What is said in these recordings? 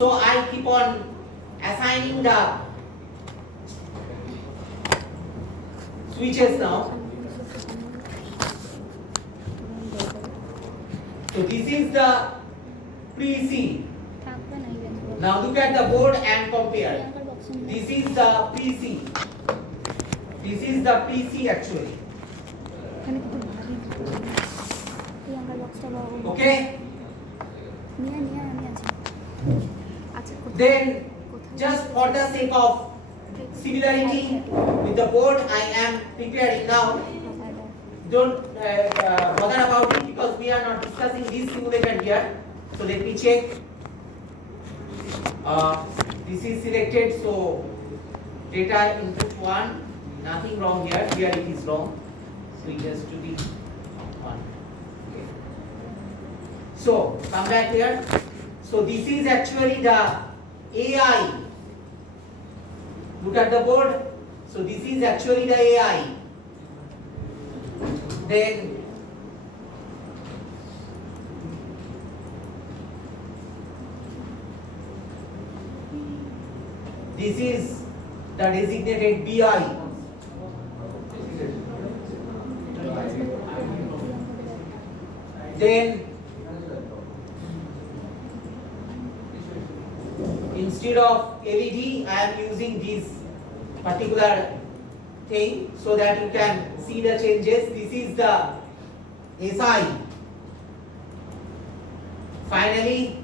So I keep on assigning the switches now. So this is the PC. Now look at the board and compare. This is the PC. This is the PC actually. Okay. Then just for the sake of similarity with the board I am preparing now. Don't bother about it because we are not discussing this simulator here. So let me check. This is selected, so data input 1, nothing wrong here. Here it is wrong. So it has to be 1. Okay. So come back here. So this is actually the AI. Look at the board. So this is actually the AI. Then this is the designated BI. Then instead of LED I am using this particular thing so that you can see the changes. This is the SI. Finally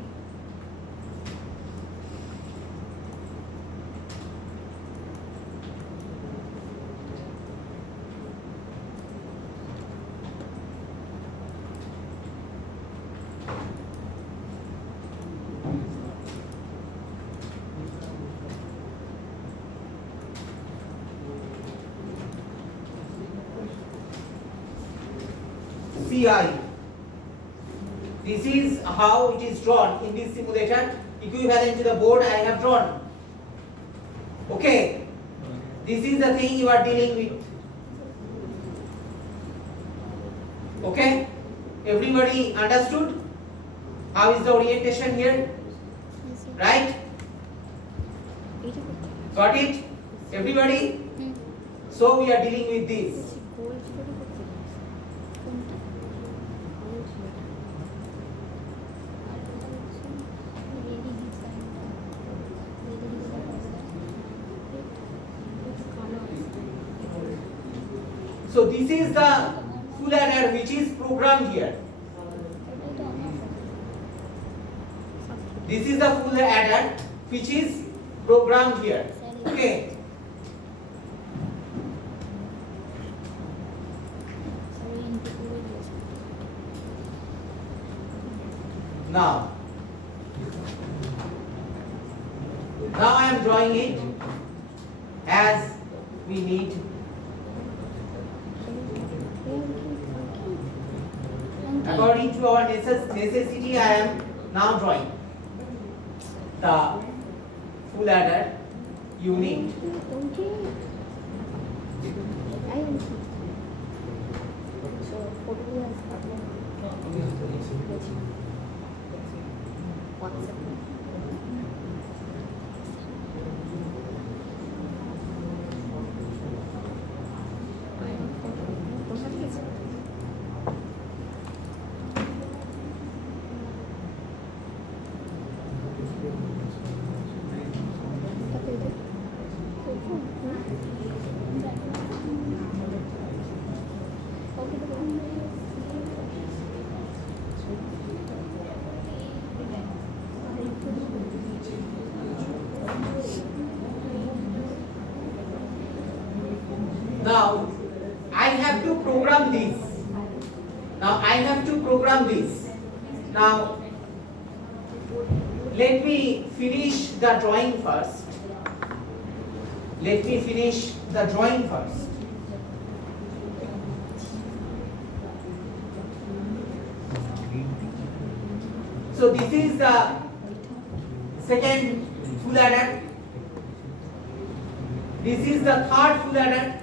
CI. This is how it is drawn in this simulator. Equivalent to the board I have drawn. Okay. This is the thing you are dealing with. Okay. Everybody understood? How is the orientation here? Right? Got it? Everybody? So we are dealing with this. So this is the full adder which is programmed here. This is the full adder which is programmed here. Okay. Now I am drawing it as we need. According to our necessity, I am now drawing the full adder unit. Now I have to program this. Now let me finish the drawing first. So this is the second full adder. This is the third full adder.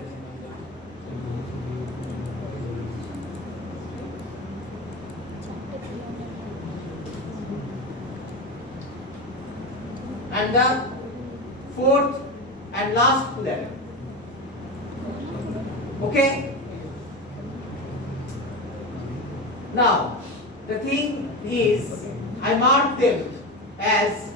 and the fourth and last full adder. Okay? Now, the thing is, I mark them as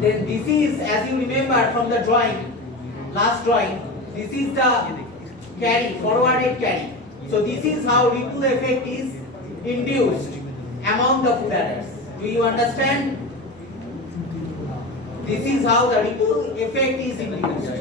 then this is, as you remember from the drawing, last drawing, this is the carry, forwarded carry. So this is how ripple effect is induced among the full adders. Do you understand? This is how the ripple effect is induced.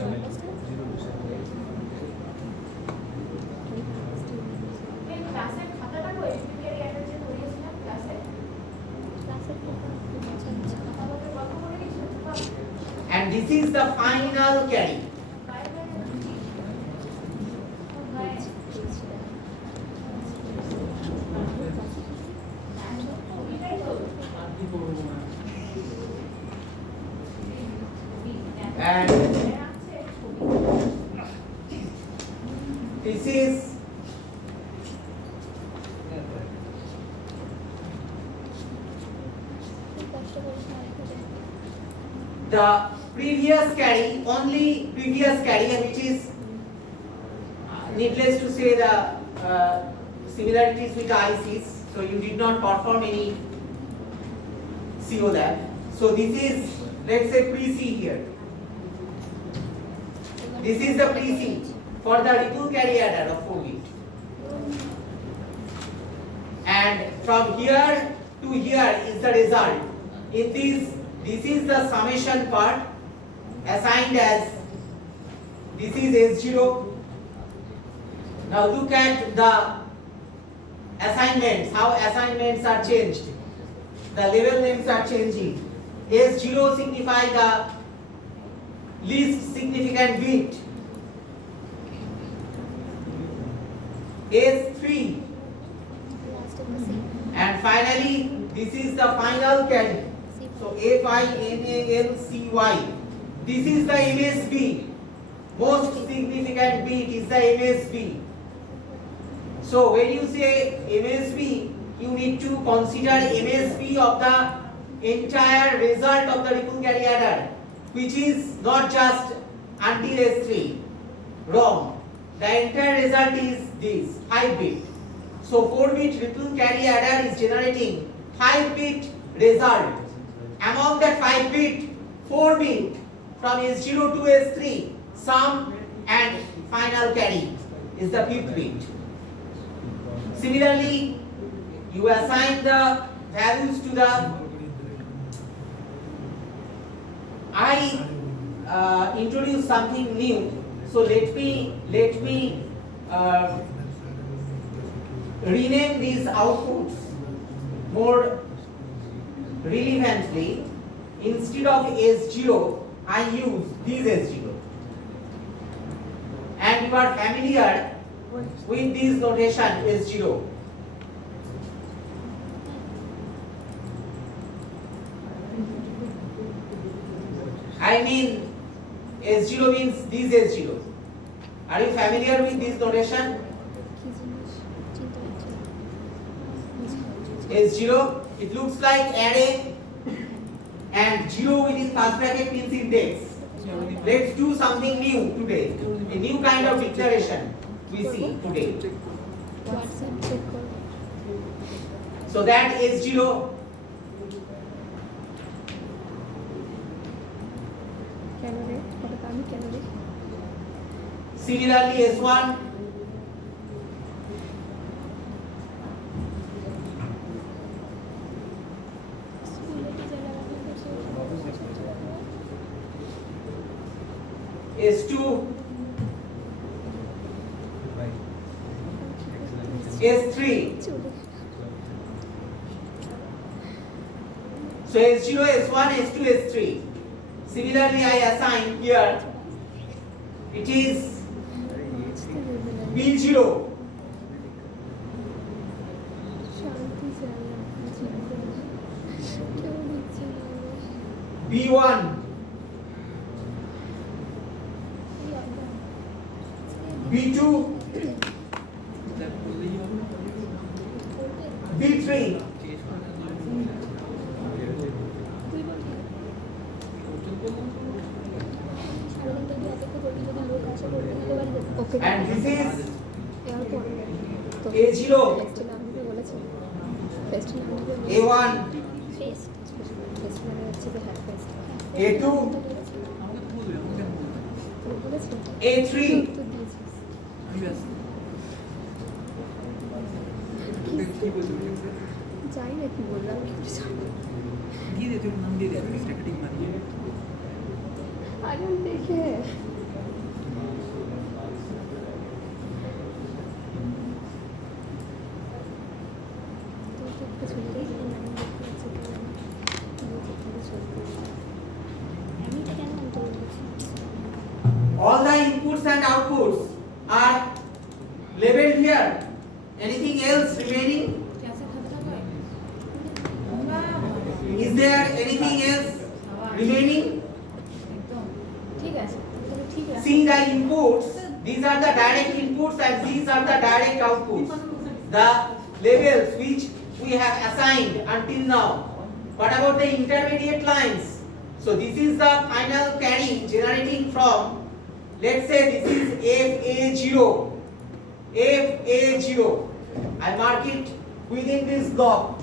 And this is the final carry. And this is the previous carry, only previous carry, which is needless to say the similarities with the ICs. So you did not perform any CO lab. So this is, let's say, pre-C here. This is the pre-C for the ripple carry adder of 4 bit. And from here to here is the result. In this is the summation part assigned as, this is S0. Now look at the assignments, how assignments are changed. The level names are changing. S0 signify the least significant bit. S3. And finally, this is the final carry. So FINALCY. This is the MSB. Most significant bit is the MSB. So when you say MSB, you need to consider MSB of the entire result of the ripple carry adder, which is not just until S3. Wrong. The entire result is this 5 bit. So 4 bit ripple carry adder is generating 5 bit result. Among that 5 bit, 4 bit from S0 to S3, sum and final carry is the 5th bit. Similarly, you assign the values to the, I introduce something new. So let me rename these outputs more relevantly. Instead of S0, I use this S0. And you are familiar with this notation S0. I mean S0 means this S0. Are you familiar with this notation? S0, it looks like array and 0 within first bracket means index. Let's do something new today. A new kind of declaration we see today. So that is 0. Similarly, S1. S2. S3. So S0, S1, S2, S3. Similarly, I assign here it is B0. B1. B2. B3. And this is A0, A1, A2, A3, all the inputs and outputs are labeled here. Anything else remaining? Is there anything else remaining? See the inputs. These are the direct inputs and these are the direct outputs. The labels which we have assigned until now. What about the intermediate lines? So this is the final carry generating from, let's say this is FA0. FA0. I mark it within this block.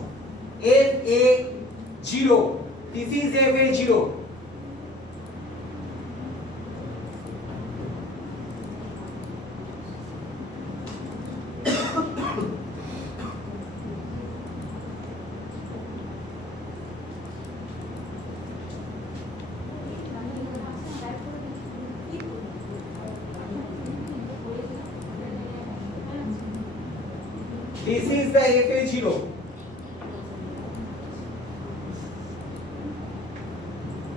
FA0. This is FA0. This is the FA0.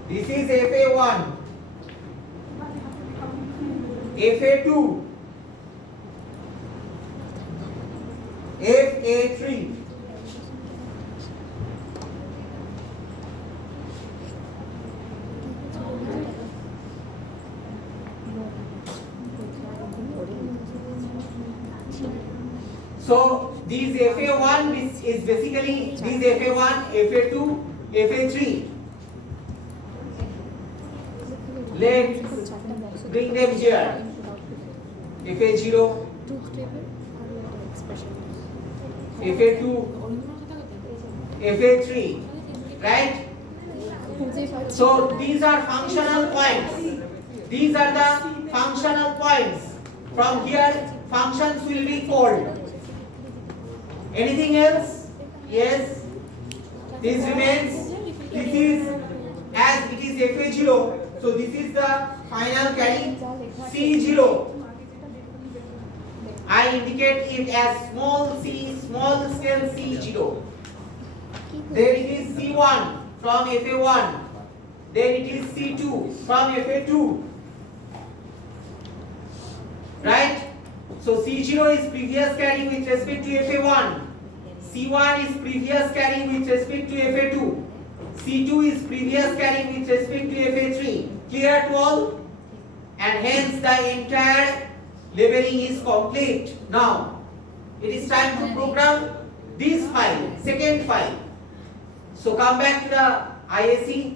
This is FA1. FA2. FA3. So these FA1 is basically these FA1, FA2, FA3. Let's bring them here. FA0, FA2, FA3, right? So these are functional points. These are the functional points. From here, functions will be called. Anything else? Yes. This remains. This is as it is FA0. So this is the final carry C0. I indicate it as small c, small scale C0. Then it is C1 from FA1. Then it is C2 from FA2. Right? So C0 is previous carry with respect to FA1. C1 is previous carry with respect to FA2. C2 is previous carry with respect to FA3. Clear to all? And hence the entire labeling is complete. Now, it is time to program this file, second file. So come back to the IAC.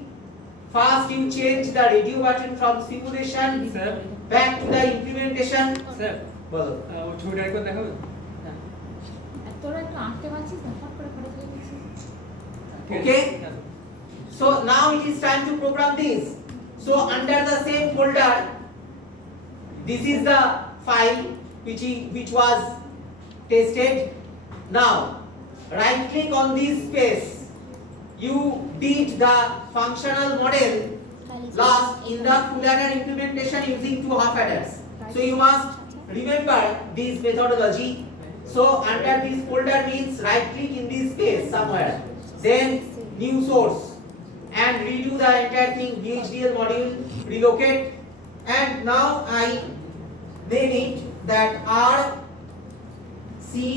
First you change the radio button from simulation Sir. back to the implementation. Sir বলো ও ছবিটা একবার দেখাবেন তোরা একটু আঁকতে পারছিস না ফট করে ফটো তুলে দিচ্ছিস Okay. So now it is time to program this. So under the same folder, this is the file which was tested. Now right click on this space. You did the functional model last in the full adder implementation using two half adders. So you must remember this methodology. So under this folder means right click in this space somewhere. Then new source and redo the entire thing, VHDL module, relocate, and now I name it that RCAUNIT.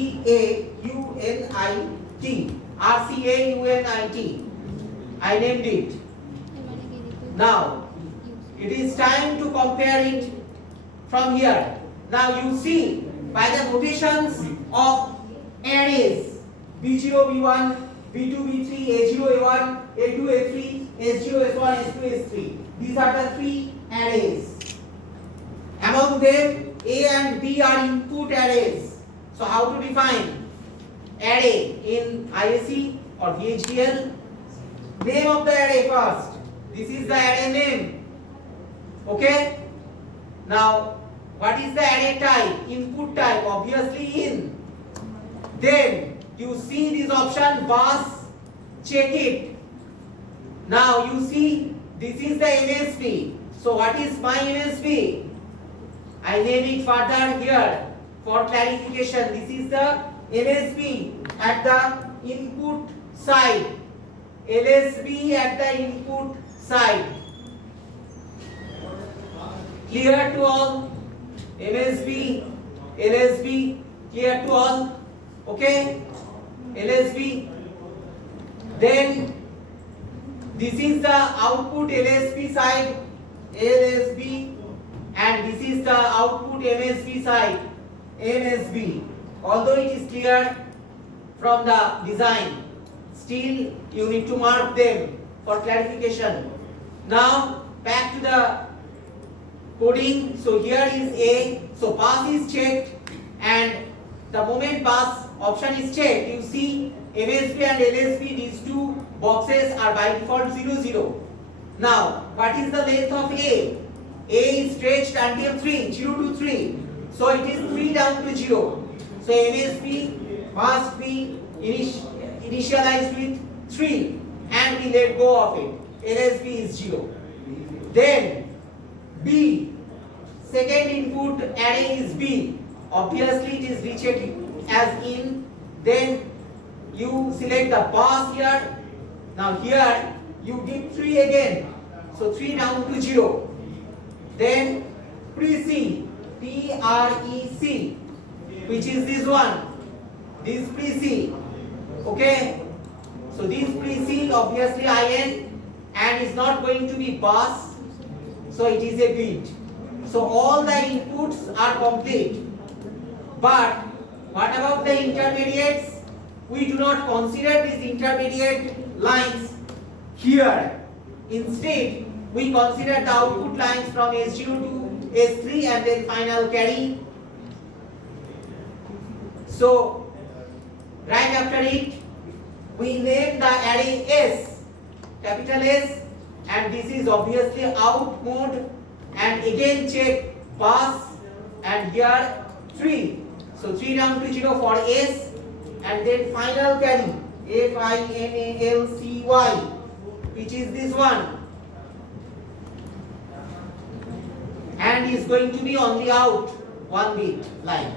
RCAUNIT. I named it. Now it is time to compare it from here. Now you see by the notations of arrays B0, B1, B2, B3, A0, A1, A2, A3, S0, S1, S2, S3. These are the three arrays. Among them, A and B are input arrays. So how to define array in ISE or VHDL? Name of the array first. This is the array name. Okay? Now, what is the array type? Input type, obviously in. Then you see this option bus, check it. Now you see this is the MSB. So what is my MSB? I name it further here for clarification. This is the MSB at the input side. LSB at the input side. Clear to all? MSB, LSB, clear to all? Okay? LSB. Then this is the output LSB side, LSB, and this is the output MSB side, MSB. Although it is clear from the design, still you need to mark them for clarification. Now back to the coding. So here is A. So pass is checked, and the moment pass option is checked, you see MSB and LSB, these two boxes are by default 0, 0. Now, what is the length of A? A is stretched until 3, 0 to 3. So it is 3 down to 0. So MSB must be initialized with 3 and we let go of it. LSB is 0. Then B, second input array is B. Obviously it is rechecked as in. Then you select the pass here. Now here you give 3 again. So 3 down to 0. Then pre-C, P-R-E-C, which is this one. This pre-C. Okay. So this pre-C obviously IN and is not going to be pass. So it is a bit. So all the inputs are complete. But what about the intermediates? We do not consider these intermediate lines here. Instead, we consider the output lines from S0 to S3 and then final carry. So, right after it, we name the array S, capital S, and this is obviously out mode, and again check pass, and here 3. So 3 down to 0 for S, and then final carry FINALCY, which is this one, and is going to be on the out 1 bit line.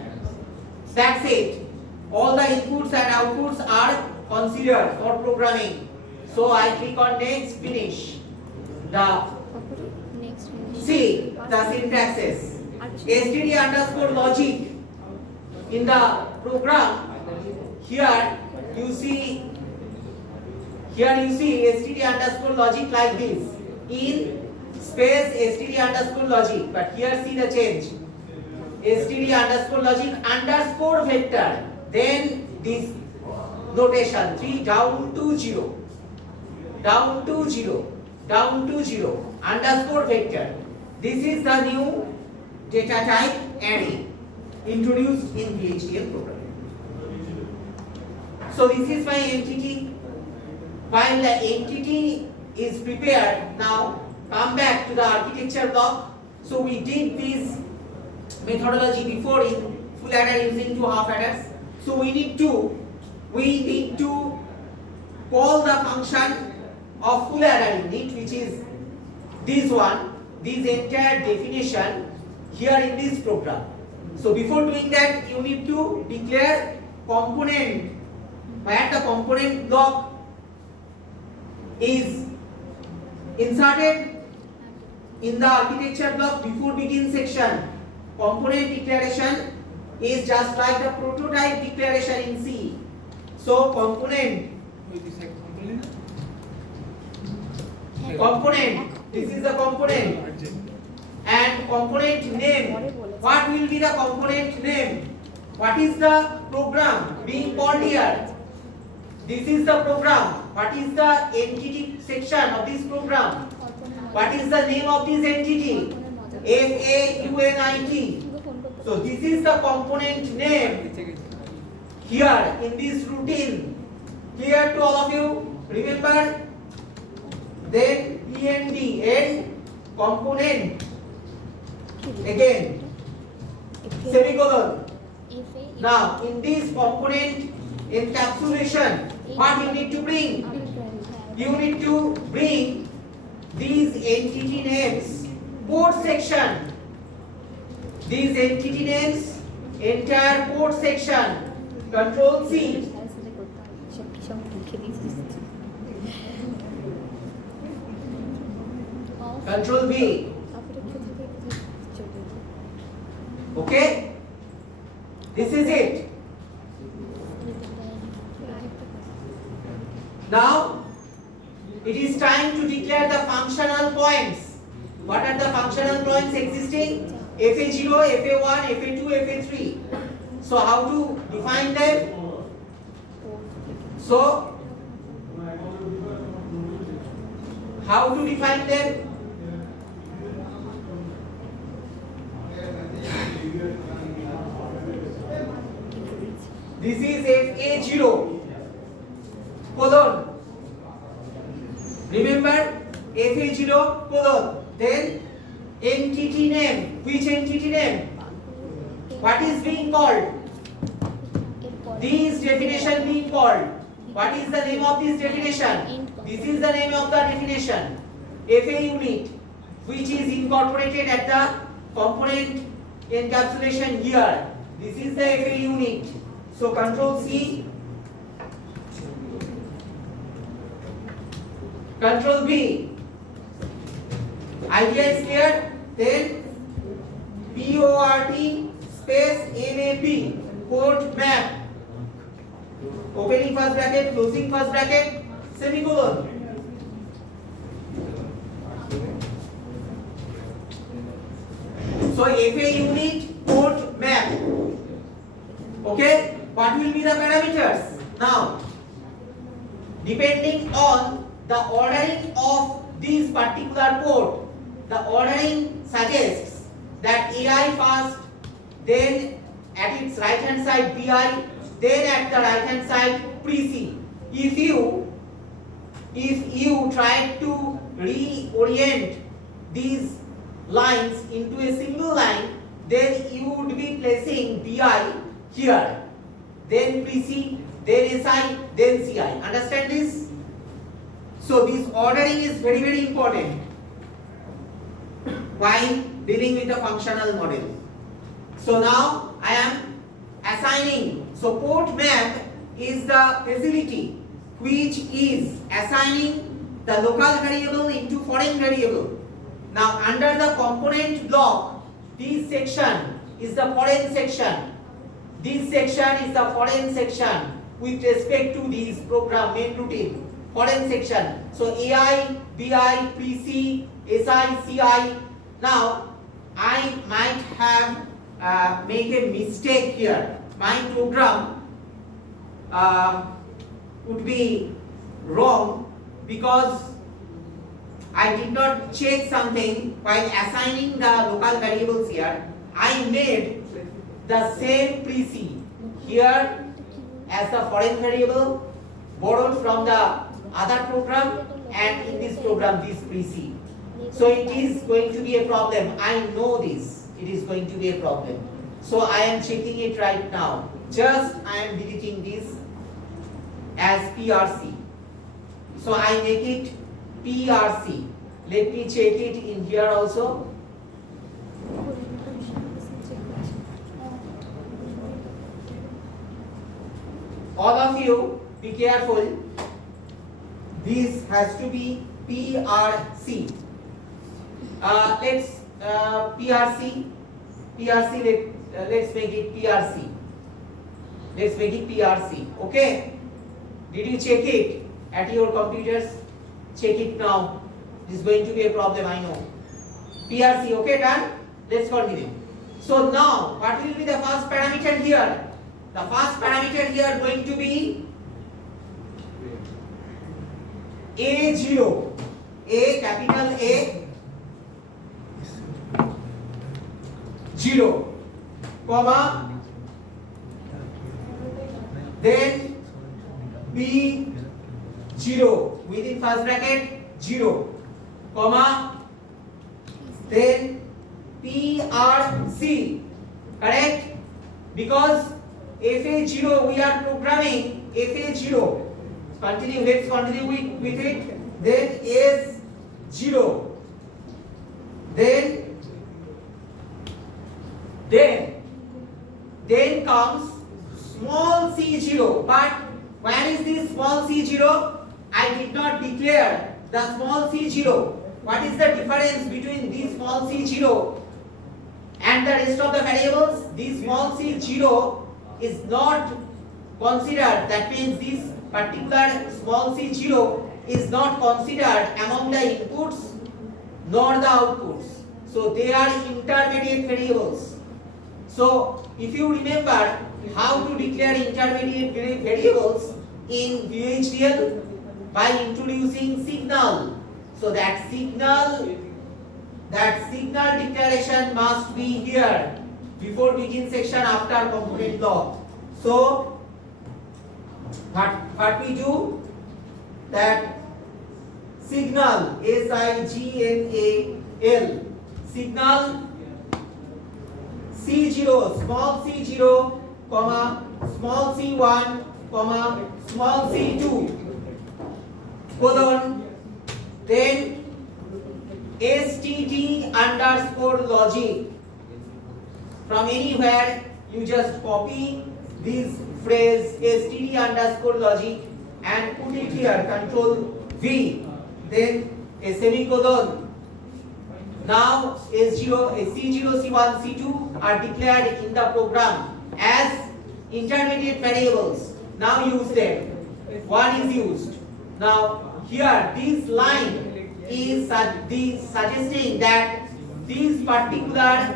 That's it. All the inputs and outputs are considered for programming. So I click on next, finish. The next see the syntaxes. std underscore logic in the program. Here you see std underscore logic like this, in space std underscore logic, but here see the change, std underscore logic underscore vector, then this notation 3 down to 0, down to 0 underscore vector. This is the new data type array introduced in VHDL programming. So this is my entity. While the entity is prepared, now come back to the architecture block. So we did this methodology before in full adder using two half adders. So we need to call the function of full adder unit, which is this one, this entire definition here in this program. So before doing that, you need to declare component where the component block is inserted in the architecture block before begin section. Component declaration is just like the prototype declaration in C. So component, this is the component, and component name. What will be the component name? What is the program being called here? This is the program. What is the entity section of this program? What is the name of this entity? FAUNIT. So this is the component name here in this routine. Clear to all of you? Remember? Then END, end component. Again, semicolon. Now in this component encapsulation, what you need to bring? You need to bring these entity names, port section. These entity names, entire port section. Control C. Control V. Okay? This is it. Now, it is time to declare the functional points. What are the functional points existing? FA0, FA1, FA2, FA3. So, how to define them? So, how to define them? This is FA0 colon. Remember FA0 colon. Then entity name. Which entity name? What is being called? This definition being called. What is the name of this definition? This is the name of the definition. FA unit, which is incorporated at the component encapsulation here. This is the FA unit. So control C, control B. Idea is clear. Then PORT space MAP, port map. Opening first bracket, closing first bracket, semicolon. So FA unit, port map. Okay. What will be the parameters? Now, depending on the ordering of this particular port, the ordering suggests that AI first, then at its right hand side BI, then at the right hand side pre-C. If you try to reorient these lines into a single line, then you would be placing BI here, then pre-C, then SI, then CI. Understand this? So this ordering is very, very important while dealing with the functional model. So now I am assigning. So port map is the facility which is assigning the local variable into foreign variable. Now under the component block, this section is the foreign section. This section is the foreign section with respect to this program main routine. Foreign section. So AI, BI, PC, SI, CI. Now I might have make a mistake here. My program would be wrong because I did not check something while assigning the local variables here. I made the same pre-C here as the foreign variable borrowed from the other program, and in this program this pre-C. So it is going to be a problem. I know this. It is going to be a problem. So I am checking it right now. Just I am deleting this as PRC. So I make it PRC. Let me check it in here also. All of you be careful. This has to be PRC. Let's PRC. Let's make it PRC. Let's make it PRC. Okay. Did you check it at your computers? Check it now. This is going to be a problem, I know. PRC. Okay, done. Let's continue. So now, what will be the first parameter here? The first parameter here going to be A0. A, capital A, 0, comma, then B 0 within first bracket 0, comma, then PRC, correct? Because FA0 we are programming FA0. Continue. Let's continue with it. Then S0. Then comes small c0. But where is this small c0? I did not declare the small c0. What is the difference between this small c0 and the rest of the variables? This small c0 is not considered. That means this particular small c0 is not considered among the inputs nor the outputs. So they are intermediate variables. So if you remember how to declare intermediate variables in VHDL, by introducing signal. So that signal declaration must be here before begin section after component block. So what we do, that signal signal signal c0, small c0, comma, small c1, comma, small c2, colon, then STT underscore logic. From anywhere you just copy this phrase STT underscore logic and put it here, control V, then a semicolon. Now S0, C0, C1, C2 are declared in the program as intermediate variables. Now use them. One is used. Now here this line is suggesting that this particular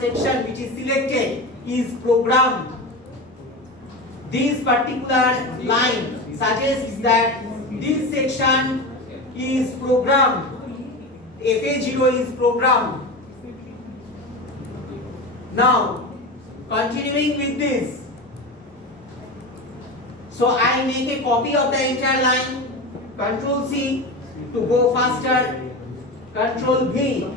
section which is selected is programmed. This particular line suggests that this section is programmed. FA0 is programmed. Now, continuing with this. So I make a copy of the entire line. Control C to go faster. Control V.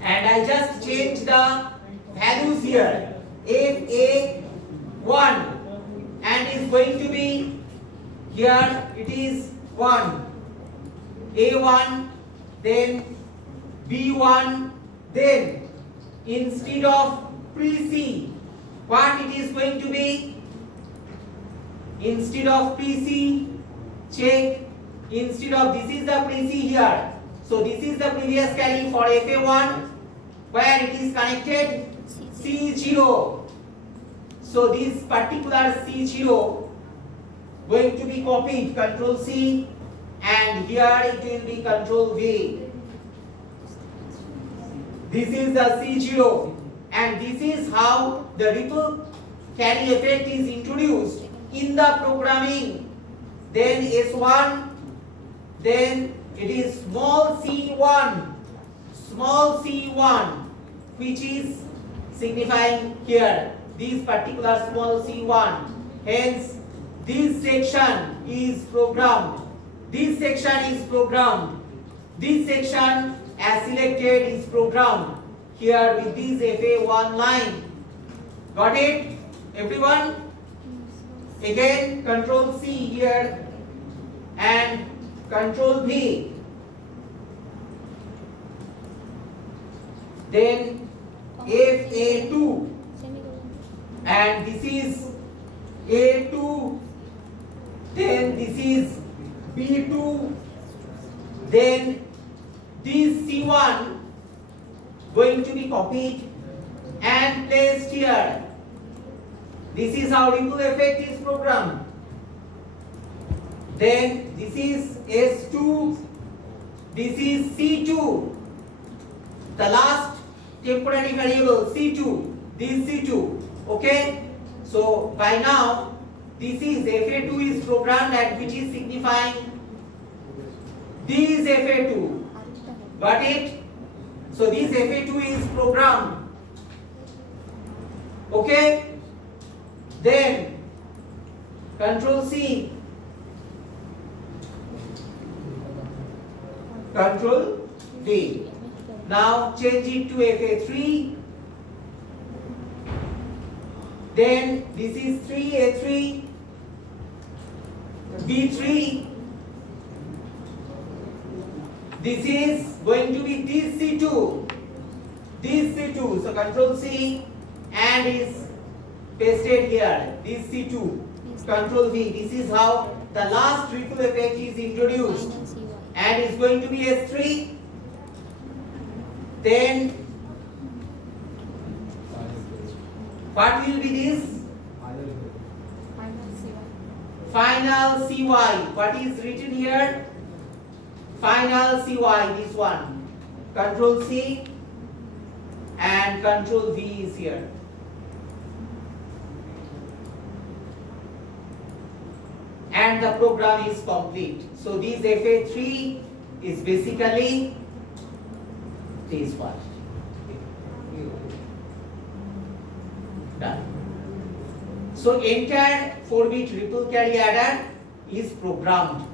And I just change the values here. FA1 and is going to be here it is 1. A1, then B1, then instead of pre-C, what it is going to be? Instead of pre-C, check, instead of this is the pre-C here. So this is the previous carry for FA1 where it is connected C0. So this particular C0 going to be copied, control C, and here it will be control V. This is the C0 and this is how the ripple carry effect is introduced in the programming. then S1, then it is small c1, which is signifying here this particular small c1. Hence, this section is programmed. This section is programmed. This section as selected is programmed here with this FA1 line. Got it, everyone? Again, Control C here and Control V. Then FA2, and this is A2, then this is B2, then this C1 going to be copied and placed here. This is how ripple effect is programmed. Then this is S2, this is C2, the last temporary variable C2, this C2. Okay, so by now this is FA2 is programmed and which is signifying this FA2. Got it? So this FA2 is programmed. Okay, then Control C, Control V. Now change it to FA3. Then this is 3A3, B3. This is going to be this C2. This C2. So Control C and is pasted here. This C2. Control V. This is how the last ripple effect is introduced. And it's going to be S3. Then what will be this? Final CY. What is written here? Final CY, this one. Control C and Control V is here. And the program is complete. So this FA3 is basically this one. Done. So entire 4-bit ripple carry adder is programmed.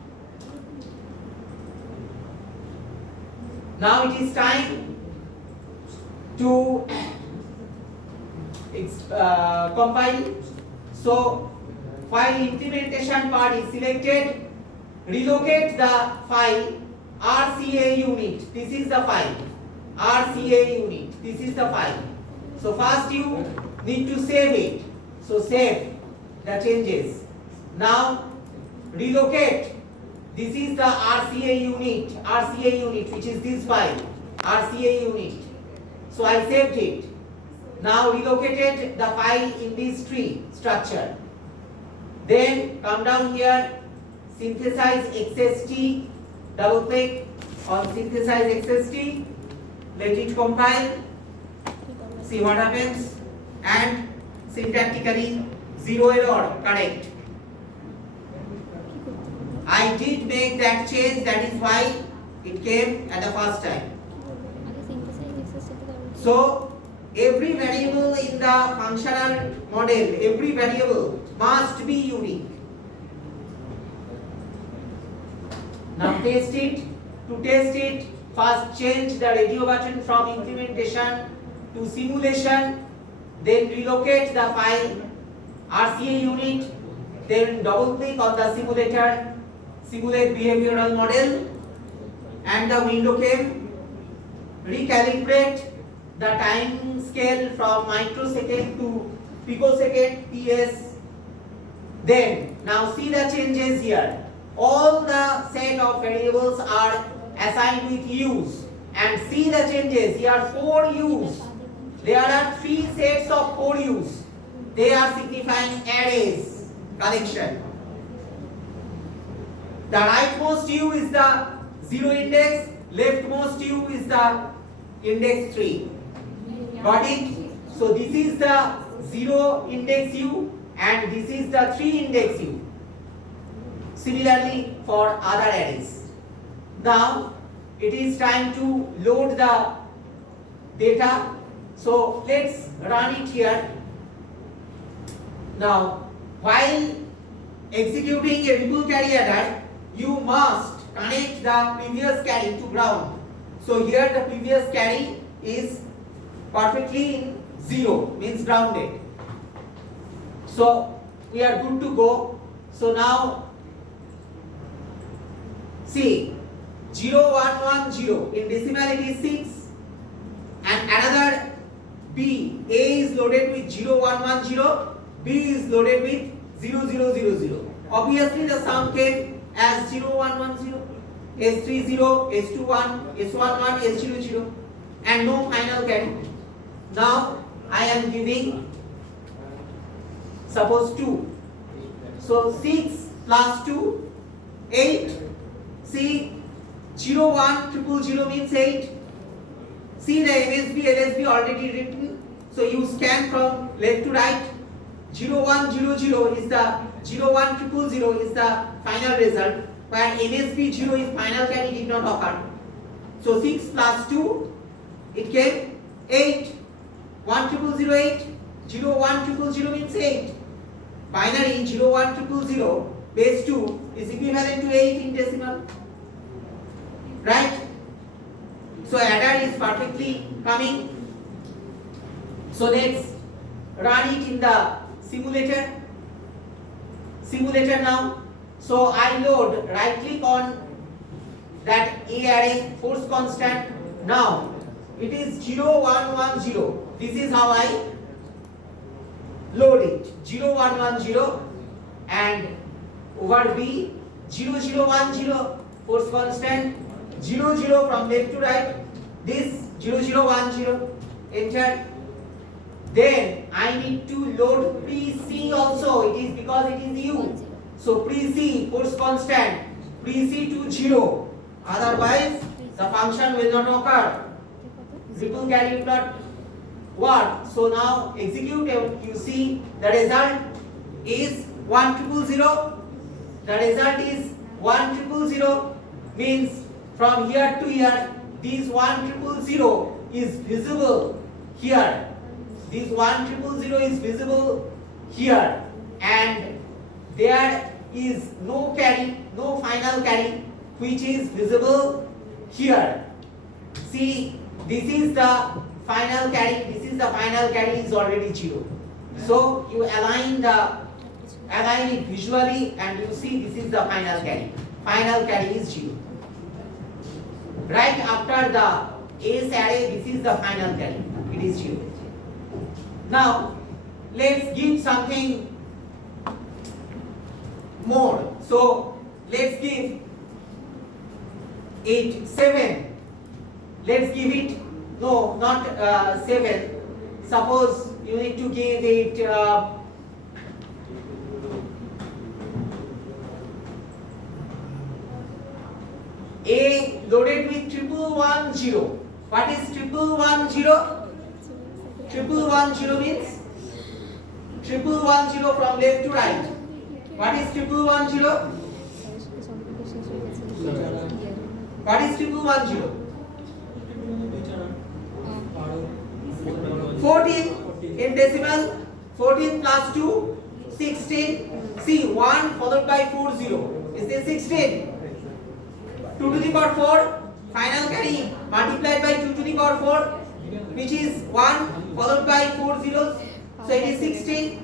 Now it is time to compile. So while implementation part is selected, relocate the file RCA unit. This is the file RCA unit. This is the file. So first you need to save it. So save the changes. Now relocate. This is the RCA unit, which is this file, RCA unit. So I saved it. Now relocated the file in this tree structure. Then come down here, synthesize XST, double click on synthesize XST, let it compile, see what happens, and syntactically 0 error, correct. I did make that change, that is why it came at the first time. So every variable in the functional model, every variable must be unique. Now test it. To test it, first change the radio button from implementation to simulation, then relocate the file RCA unit, then double click on the simulator, simulate behavioral model, and the window came. Recalibrate the time scale from microsecond to picosecond PS. Then now see the changes here. All the set of variables are assigned with use, and see the changes here. 4 use. There are 3 sets of 4 use. They are signifying arrays collection. The rightmost U is the 0 index, leftmost U is the index 3. Got it? So this is the 0 index U and this is the 3 index U. Similarly for other arrays. Now it is time to load the data. So let's run it here. Now while executing a ripple carry adder, you must connect the previous carry to ground. So here the previous carry is perfectly in 0, means grounded. So we are good to go. So now see 0 1 1 0 in decimal it is 6, and another B, A is loaded with 0 1 1 0, B is loaded with 0 0 0 0. Obviously the sum came as 0 1 1 0, S3 0, S2 1, S1 1, S0 0, and no final carry. Now I am giving suppose 2. So 6 plus 2, 8. See 0 1 0 0 means 8. See the MSB LSB already written. So you scan from left to right. 0 1 0 0 is the 0 1 0 0 is the final result, where MSB 0 is final carry did not occur. So 6 plus 2, it came 8. 1 0 0 8. 0 1 0 0 means 8. Binary 0 1 0 0 base 2 is equivalent to 8 in decimal. Right? So adder is perfectly coming. So let's run it in the simulator. Simulator now. So I load, right click on that A array, force constant. Now it is 0 1 1 0. This is how I load it. 0 1 1 0, and over B 0 0 1 0, force constant 0 0 from left to right. This 0 0 1 0, enter. Then I need to load pre-C also. It is because it is U. So pre-C, force constant, pre-C to 0. Otherwise the function will not occur. Ripple carry will not work. So now execute. You see the result is 1 0 0. The result is 1 0 0. Means from here to here, this 1 0 0 is visible here. This 1 0 0 is visible here, and there is no carry, no final carry, which is visible here. See, this is the final carry. This is the final carry is already 0. So you align it visually, and you see this is the final carry. Final carry is 0. Right after the S array, this is the final carry. It is 0. Now let's give something more. So let's give it 7. Let's give it, no, not 7. Suppose you need to give it A loaded with 1 What is 1 1 means 1 from left to right. What is 1 1 What is 1 14 in decimal. 14 plus 2, 16. See, 1 followed by 4 0. Is this 16? 2 to the power 4, final carry multiplied by 2 to the power 4, which is 1 followed by 4 zeros. So it is 16.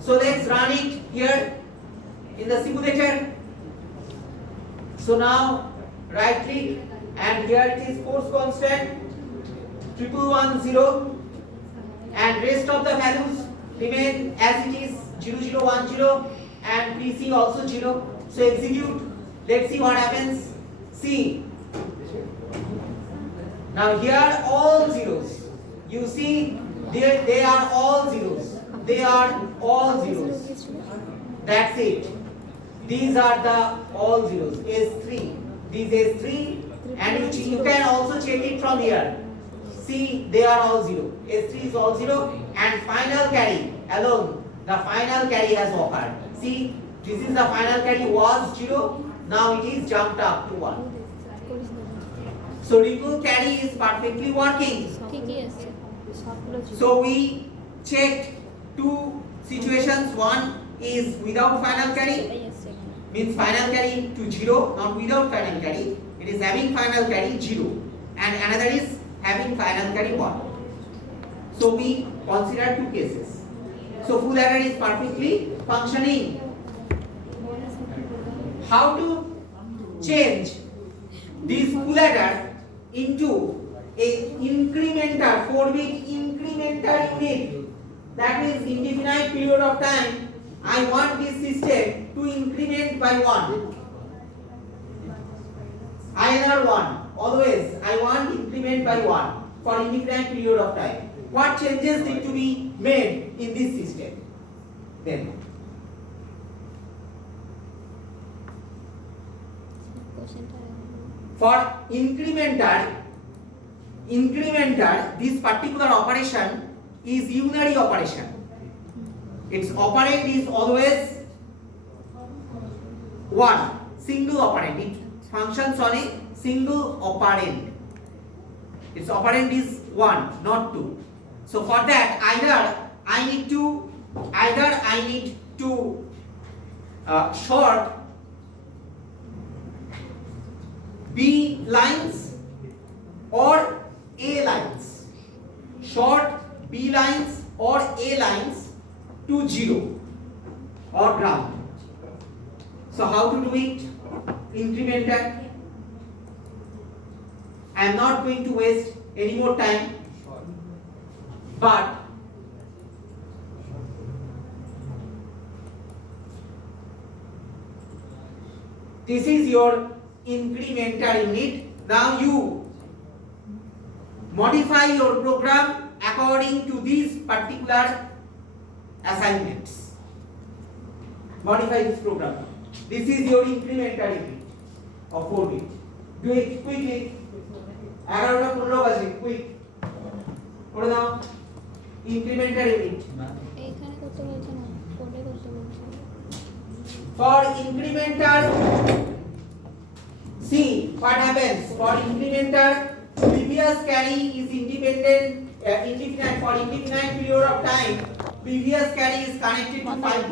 So let's run it here in the simulator. So now right click, and here it is force constant 1 0, and rest of the values remain as it is 0 0 1 0, and PC also 0. So execute. Let's see what happens. See, now here all zeros. You see, they are all zeros. They are all zeros. That's it. These are the all zeros. S3. These S3, and you can also check it from here. See, they are all 0. S3 is all 0, and final carry alone, the final carry has occurred. See, This is the final carry was 0. Now it is jumped up to 1. So ripple carry is perfectly working. ঠিকই আছে সবগুলো ছিল। So we checked two situations. One is without final carry, সেটাই আছে এখানে। means final carry to 0, not without final carry. It is having final carry 0, and another is having final carry 1. So we consider two cases. So full adder is perfectly functioning. How to change this full adder into a incremental 4-bit incremental unit, that means indefinite period of time I want this system to increment by 1. Either 1, always I want increment by 1 for indefinite period of time. What changes need to be made in this system? Then কোশ্চেনটা for incrementer, this particular operation is unary operation. Its operand is always 1, single operand. It functions on a single operand. Its operand is 1, not 2. So for that, either I need to short B lines or A lines. Short B lines or A lines to 0 or ground. So how to do it? Incrementer. I am not going to waste any more time, but this is your incrementer unit. Now you modify your program according to these particular assignments. Modify this program. This is your incrementer unit of 4-bit. Do it quickly. 11:15 বাজে, quick. করে দাও incrementer unit. এইখানে করতে বলছে না কোডে করতে বলছে। For incrementer, see what happens. For incrementer, previous carry is indefinite for indefinite period of time. Previous carry is connected to 5